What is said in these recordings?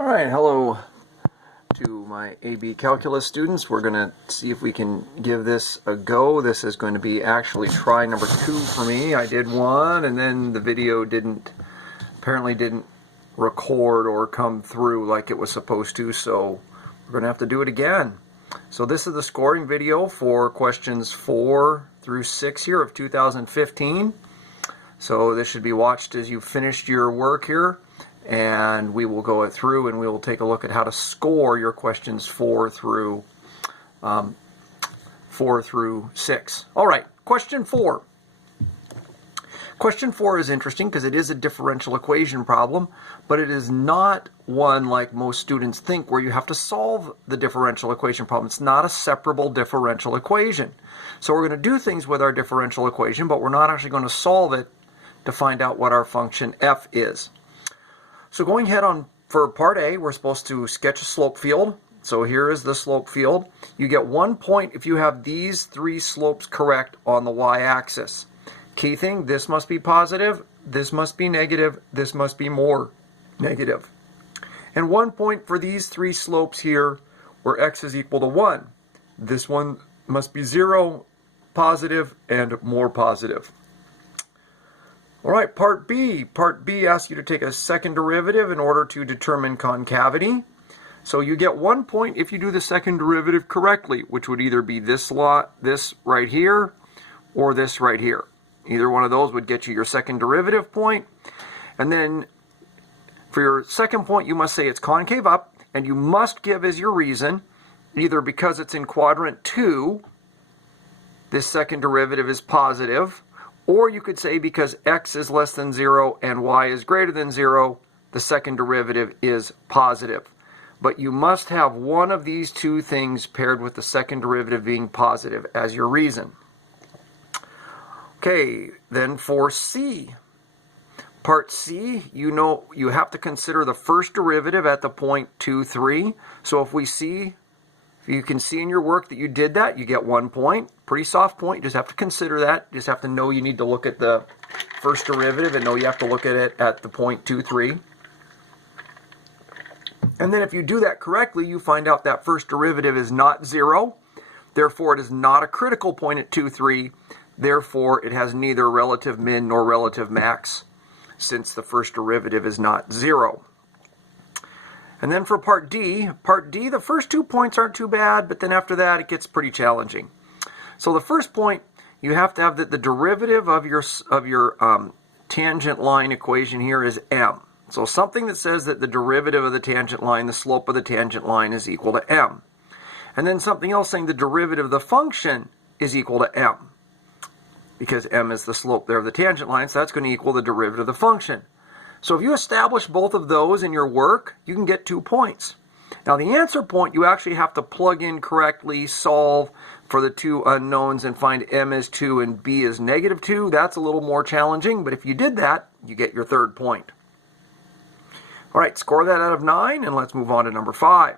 All right, hello to my AB Calculus students. We're going to see if we can give this a go. This is going to be actually try number 2 for me. I did one and then the video apparently didn't record or come through like it was supposed to, so we're going to have to do it again. So this is the scoring video for questions 4 through 6 here of 2015. So this should be watched as you've finished your work here, and we will go it through and we will take a look at how to score your questions 4 through 6. All right, question 4. Question 4 is interesting because it is a differential equation problem, but it is not one like most students think where you have to solve the differential equation problem. It's not a separable differential equation. So we're going to do things with our differential equation, but we're not actually going to solve it to find out what our function f is. So going ahead for part A, we're supposed to sketch a slope field. So here is the slope field. You get 1 point if you have these 3 slopes correct on the y-axis. Key thing, this must be positive, this must be negative, this must be more negative. And 1 point for these 3 slopes here where x is equal to 1. This one must be 0, positive, and more positive. All right, part B. Part B asks you to take a second derivative in order to determine concavity. So you get 1 point if you do the second derivative correctly, which would either be this right here, or this right here. Either one of those would get you your second derivative point. And then for your second point, you must say it's concave up, and you must give as your reason, either because it's in quadrant 2, this second derivative is positive, or you could say because x is less than 0 and y is greater than 0, the second derivative is positive. But you must have one of these two things paired with the second derivative being positive as your reason. Okay, then for C. Part C, you have to consider the first derivative at the point 2, 3. So if you can see in your work that you did that, you get 1 point. Pretty soft point. You just have to consider that. You just have to know you need to look at the first derivative and know you have to look at it at the point 2, 3. And then if you do that correctly, you find out that first derivative is not 0. Therefore, it is not a critical point at 2, 3. Therefore, it has neither relative min nor relative max, since the first derivative is not 0. And then for part D, the first 2 points aren't too bad, but then after that it gets pretty challenging. So the first point, you have to have that the derivative of your tangent line equation here is m. So something that says that the derivative of the tangent line, the slope of the tangent line, is equal to m. And then something else saying the derivative of the function is equal to m, because m is the slope there of the tangent line, so that's going to equal the derivative of the function. So if you establish both of those in your work, you can get 2 points. Now the answer point, you actually have to plug in correctly, solve for the 2 unknowns, and find m is 2 and b is negative 2. That's a little more challenging, but if you did that, you get your 3rd point. All right, score that out of 9, and let's move on to number 5.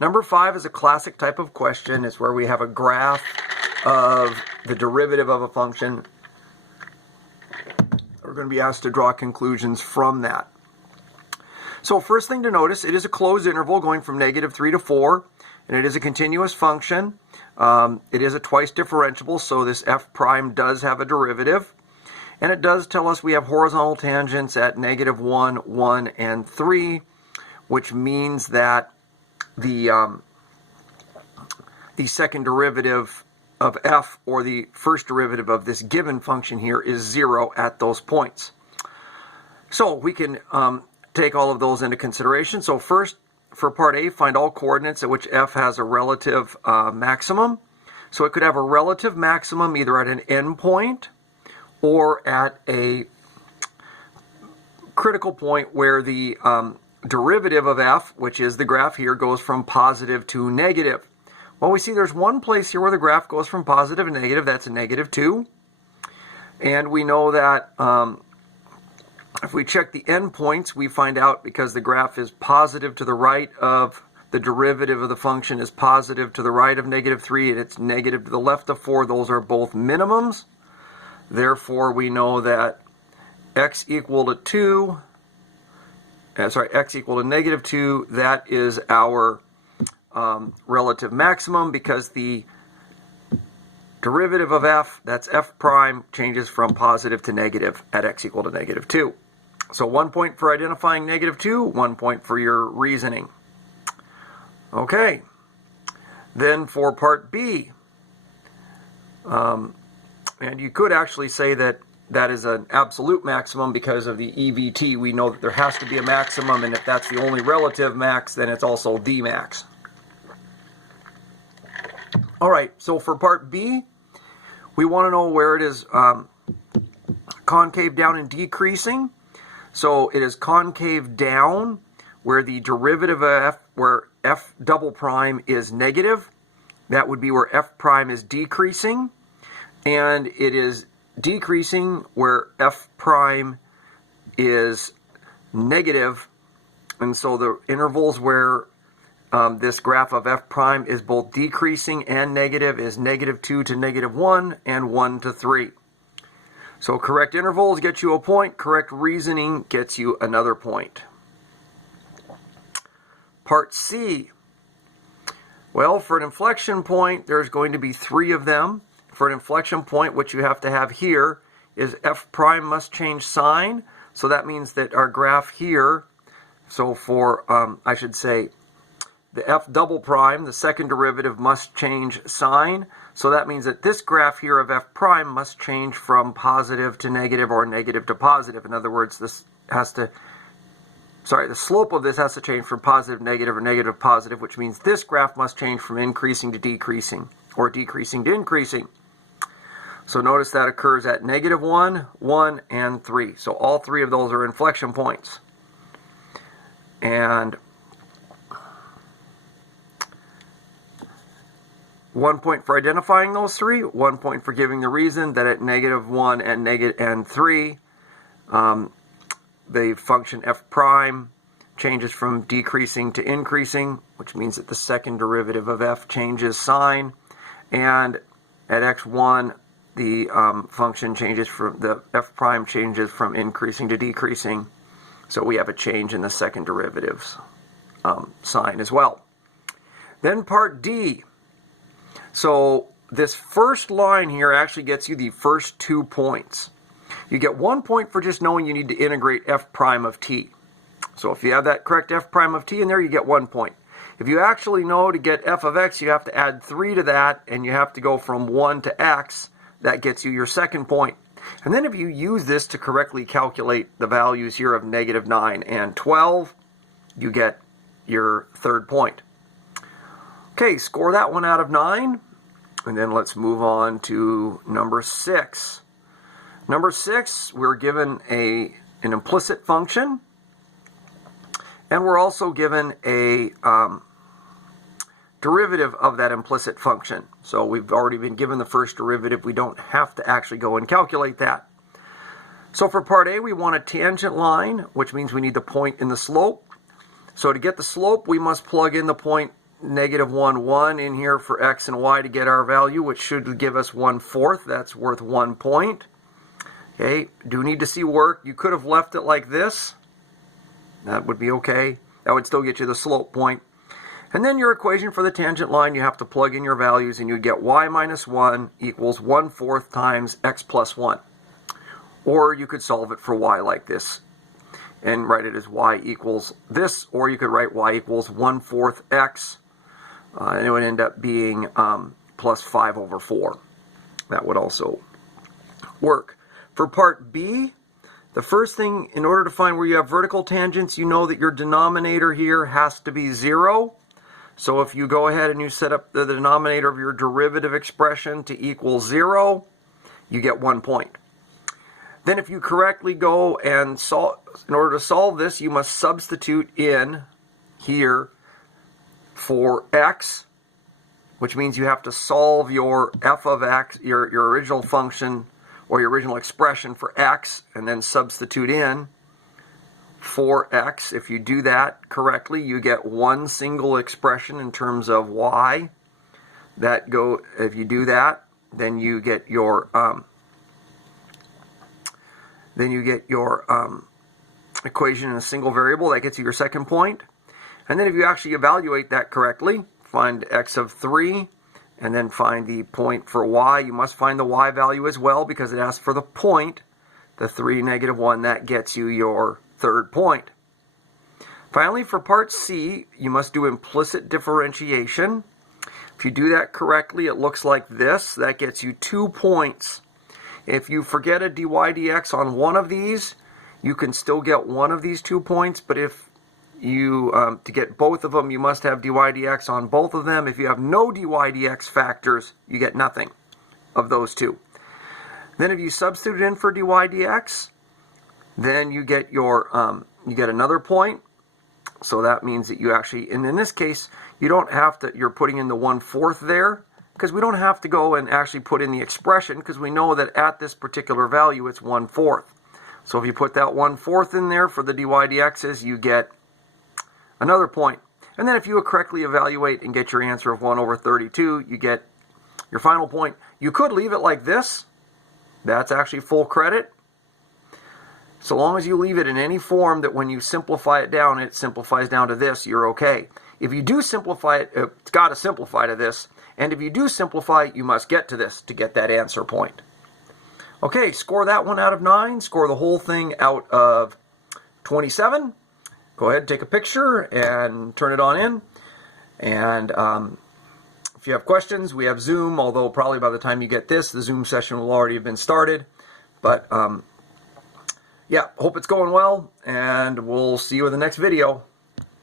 Number 5 is a classic type of question. It's where we have a graph of the derivative of a function. We're going to be asked to draw conclusions from that. So first thing to notice, it is a closed interval going from -3 to 4, and it is a continuous function. It is a twice differentiable, so this f prime does have a derivative. And it does tell us we have horizontal tangents at -1, 1, and 3, which means that the second derivative of f, or the first derivative of this given function here, is 0 at those points. So we can take all of those into consideration. So first, for part A, find all coordinates at which f has a relative maximum. So it could have a relative maximum either at an endpoint or at a critical point where the derivative of f, which is the graph here, goes from positive to negative. Well, we see there's one place here where the graph goes from positive to negative. That's a -2. And we know that if we check the endpoints, we find out because the graph is positive to the right of the derivative of the function is positive to the right of -3, and it's negative to the left of 4. Those are both minimums. Therefore, we know that x equal to 2 x equal to negative 2, that is our relative maximum, because the derivative of f, that's f prime, changes from positive to negative at x equal to negative 2. So 1 point for identifying negative 2, 1 point for your reasoning. Okay, then for part B, and you could actually say that that is an absolute maximum because of the EVT. We know that there has to be a maximum, and if that's the only relative max, then it's also the max. All right, so for part B, we want to know where it is concave down and decreasing. So it is concave down where the derivative of f, where f double prime is negative. That would be where f prime is decreasing. And it is decreasing where f prime is negative. And so the intervals where this graph of f prime is both decreasing and negative is negative 2 to negative 1 and 1 to 3. So correct intervals get you a point, correct reasoning gets you another point. Part C. Well, for an inflection point, there's going to be 3 of them. For an inflection point, what you have to have here is f prime must change sign. So that means that our graph here, so for, I should say, the f double prime, the second derivative, must change sign. So that means that this graph here of f prime must change from positive to negative or negative to positive. In other words, this has to, the slope of this has to change from positive, negative, or negative, positive, which means this graph must change from increasing to decreasing, or decreasing to increasing. So notice that occurs at negative 1, 1, and 3. So all 3 of those are inflection points. And 1 point for identifying those 3, 1 point for giving the reason that at negative 1 and 3, the function f prime changes from decreasing to increasing, which means that the second derivative of f changes sign. And at x1, the function changes from, the f prime changes from increasing to decreasing. So we have a change in the second derivative's sign as well. Then part D. So this first line here actually gets you the first 2 points. You get 1 point for just knowing you need to integrate f prime of t. So if you have that correct f prime of t in there, you get 1 point. If you actually know to get f of x, you have to add 3 to that, and you have to go from 1 to x. That gets you your second point. And then if you use this to correctly calculate the values here of negative 9 and 12, you get your third point. Okay, score that one out of 9. And then let's move on to number 6. Number 6, we're given an implicit function. And we're also given a derivative of that implicit function. So we've already been given the first derivative. We don't have to actually go and calculate that. So for part A, we want a tangent line, which means we need the point in the slope. So to get the slope, we must plug in the point negative 1, 1 in here for x and y to get our value, which should give us 1/4. That's worth 1 point. Okay, do need to see work. You could have left it like this. That would be okay. That would still get you the slope point. And then your equation for the tangent line, you have to plug in your values, and you get y minus 1 equals 1/4 times x plus 1. Or you could solve it for y like this and write it as y equals this, or you could write y equals 1/4 x, and it would end up being plus 5/4. That would also work. For part B, the first thing, in order to find where you have vertical tangents, you know that your denominator here has to be 0. So if you go ahead and you set up the denominator of your derivative expression to equal 0, you get 1 point. Then if you correctly go and solve, in order to solve this, you must substitute in here for x, which means you have to solve your f of x, your original function, or your original expression for x, and then substitute in for x. If you do that correctly, you get one single expression in terms of y. If you do that, then you get your equation in a single variable, that gets you your second point. And then if you actually evaluate that correctly, find x of 3, and then find the point for y. You must find the y value as well because it asks for the point, the 3, -1. That gets you your third point. Finally, for part C, you must do implicit differentiation. If you do that correctly, it looks like this. That gets you 2 points. If you forget a dy dx on one of these, you can still get one of these 2 points, but if you to get both of them, you must have dy dx on both of them. If you have no dy dx factors, you get nothing of those two. Then if you substitute in for dy dx, then you get your you get another point. So that means that you actually, and in this case, you don't have to, you're putting in the 1/4 there, because we don't have to go and actually put in the expression, because we know that at this particular value it's 1/4. So if you put that 1/4 in there for the dy dx's, you get another point. And then if you correctly evaluate and get your answer of 1/32, you get your final point. You could leave it like this. That's actually full credit. So long as you leave it in any form that when you simplify it down, it simplifies down to this, you're okay. If you do simplify it, it's got to simplify to this. And if you do simplify, you must get to this to get that answer point. Okay, score that one out of 9. Score the whole thing out of 27. Go ahead, take a picture and turn it on in. And if you have questions, we have Zoom, although probably by the time you get this, the Zoom session will already have been started. But yeah, hope it's going well, and we'll see you in the next video.